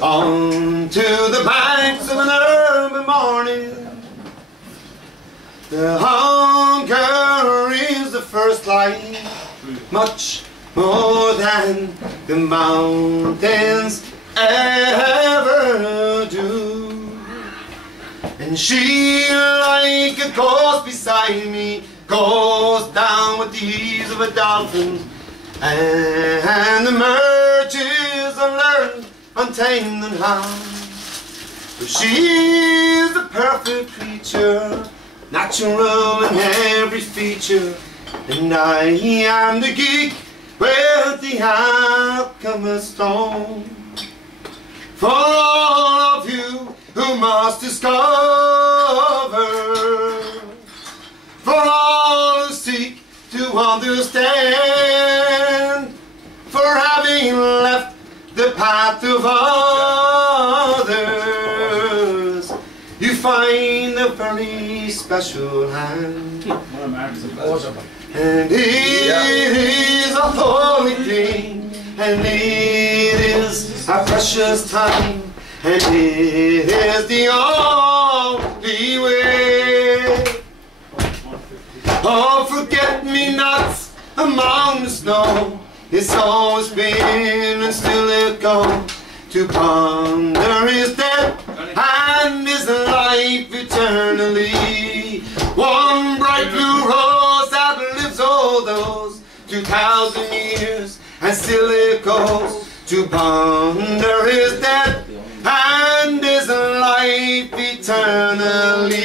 On to the banks of an early morning, the hunger is the first light, much more than the mountains ever do. And she, like a ghost beside me, goes down with the ease of a dolphin, and the merges are learned untamed and hound. For she is a perfect creature, natural in every feature, and I am the geek with the alchemist's stone. For all of you who must discover, for all who seek to understand, for having left the path of others, you find a very special hand. And it is a holy thing, and it is a precious time, and it is the only way. Oh, forget-me-nots among the snow, it's always been and still it goes. To ponder his death and his life eternally. One bright blue rose that lives all those 2,000 years, and still it goes. To ponder his death and his life eternally.